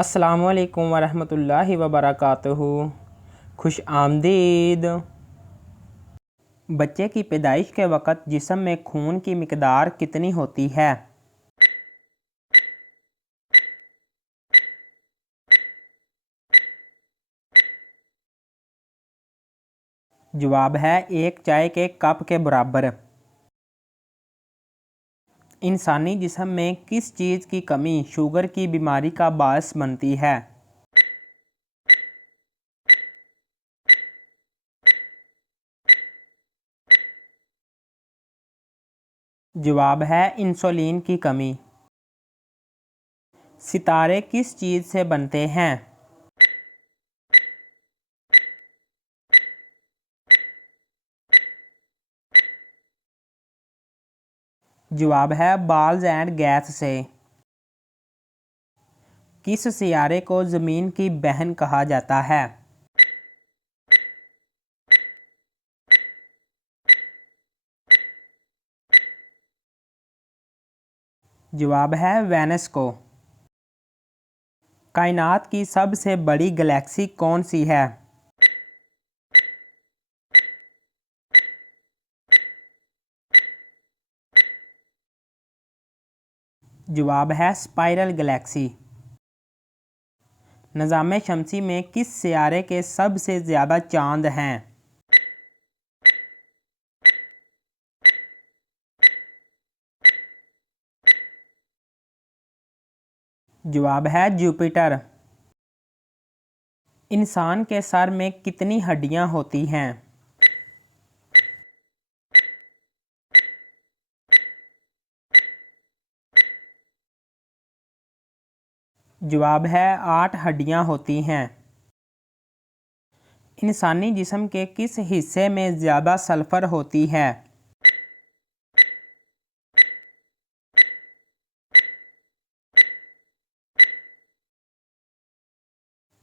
अस्सलामुअलैकुम वरहमतुल्लाहि वबरकातुहू। खुश आमदीद। बच्चे की पैदाइश के वक़्त जिस्म में खून की मिकदार कितनी होती है? जवाब है 1 चाय के कप के बराबर। इंसानी जिस्म में किस चीज़ की कमी शुगर की बीमारी का बायस बनती है? जवाब है इंसुलिन की कमी। सितारे किस चीज़ से बनते हैं? जवाब है बाल्स एंड गैस से। किस सियारे को ज़मीन की बहन कहा जाता है? जवाब है वेनस को। कायनात की सबसे बड़ी गैलेक्सी कौन सी है? जवाब है स्पाइरल गैलेक्सी। निज़ाम शमसी में किस सियारे के सबसे ज़्यादा चांद हैं? जवाब है जुपिटर। इंसान के सर में कितनी हड्डियां होती हैं? जवाब है 8 हड्डियां होती हैं। इंसानी जिस्म के किस हिस्से में ज़्यादा सल्फ़र होती है?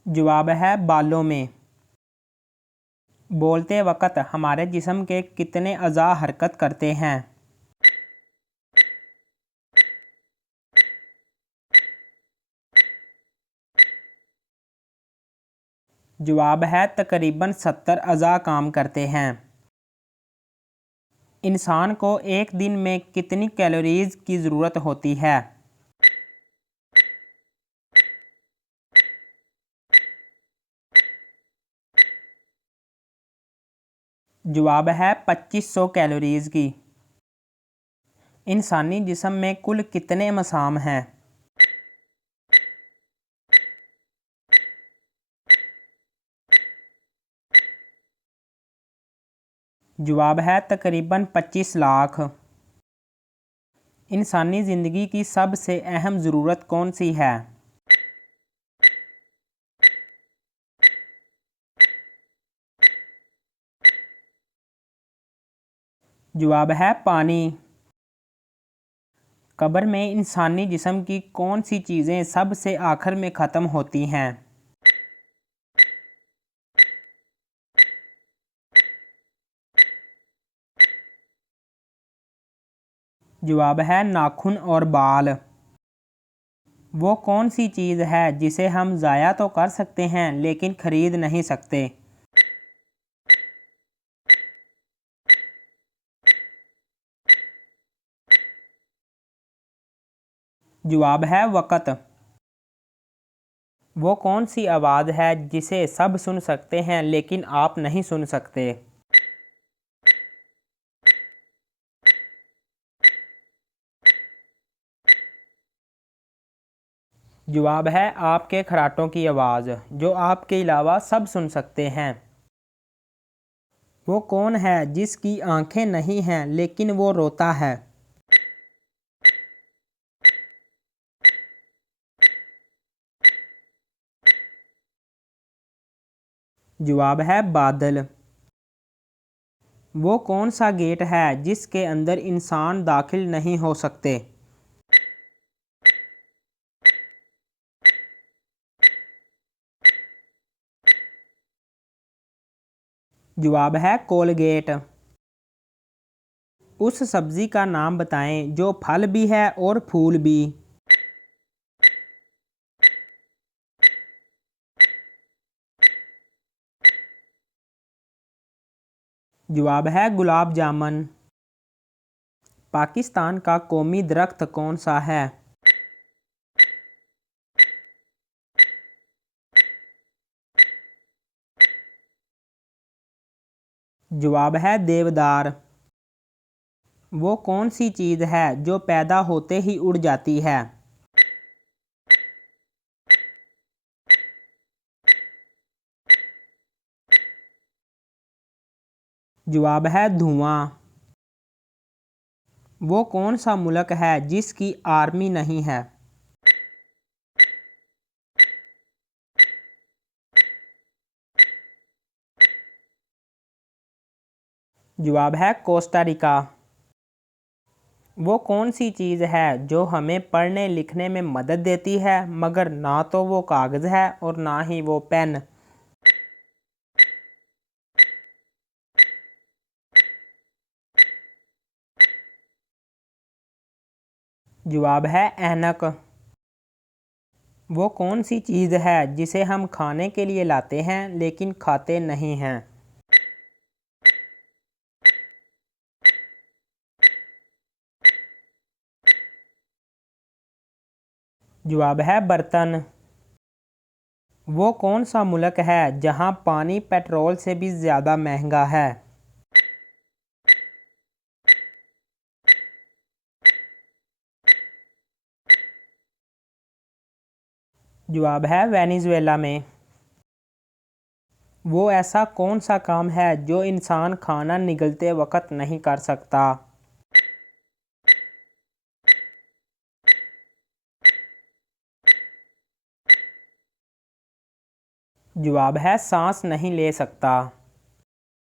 जवाब है बालों में। बोलते वक्त हमारे जिस्म के कितने अज़ा हरकत करते हैं? जवाब है तकरीबन 70 अज़ा काम करते हैं। इंसान को एक दिन में कितनी कैलोरीज़ की ज़रूरत होती है? जवाब है 2500 कैलोरीज़ की। इंसानी जिस्म में कुल कितने मसाम हैं? जवाब है तकरीबन 25 लाख। इंसानी ज़िंदगी की सबसे अहम ज़रूरत कौन सी है? जवाब है पानी। कब्र में इंसानी जिस्म की कौन सी चीज़ें सबसे आखिर में ख़त्म होती हैं? जवाब है नाखून और बाल। वो कौन सी चीज़ है जिसे हम ज़ाया तो कर सकते हैं लेकिन ख़रीद नहीं सकते? जवाब है वक़्त। वो कौन सी आवाज़ है जिसे सब सुन सकते हैं लेकिन आप नहीं सुन सकते? जवाब है आपके खर्राटों की आवाज़, जो आपके अलावा सब सुन सकते हैं। वो कौन है जिसकी आंखें नहीं हैं लेकिन वो रोता है? जवाब है बादल। वो कौन सा गेट है जिसके अंदर इंसान दाखिल नहीं हो सकते? जवाब है कोलगेट। उस सब्ज़ी का नाम बताएं जो फल भी है और फूल भी। जवाब है गुलाब जामुन। पाकिस्तान का कौमी दरख्त कौन सा है? जवाब है देवदार। वो कौन सी चीज़ है जो पैदा होते ही उड़ जाती है? जवाब है धुआं। वो कौन सा मुल्क है जिसकी आर्मी नहीं है? जवाब है कोस्टा रिका। वो कौन सी चीज़ है जो हमें पढ़ने लिखने में मदद देती है मगर ना तो वो कागज़ है और ना ही वो पेन? जवाब है ऐनक। वो कौन सी चीज़ है जिसे हम खाने के लिए लाते हैं लेकिन खाते नहीं हैं? जवाब है बर्तन। वो कौन सा मुल्क है जहाँ पानी पेट्रोल से भी ज़्यादा महंगा है? जवाब है वेनेजुएला में। वो ऐसा कौन सा काम है जो इंसान खाना निगलते वक्त नहीं कर सकता? जवाब है सांस नहीं ले सकता।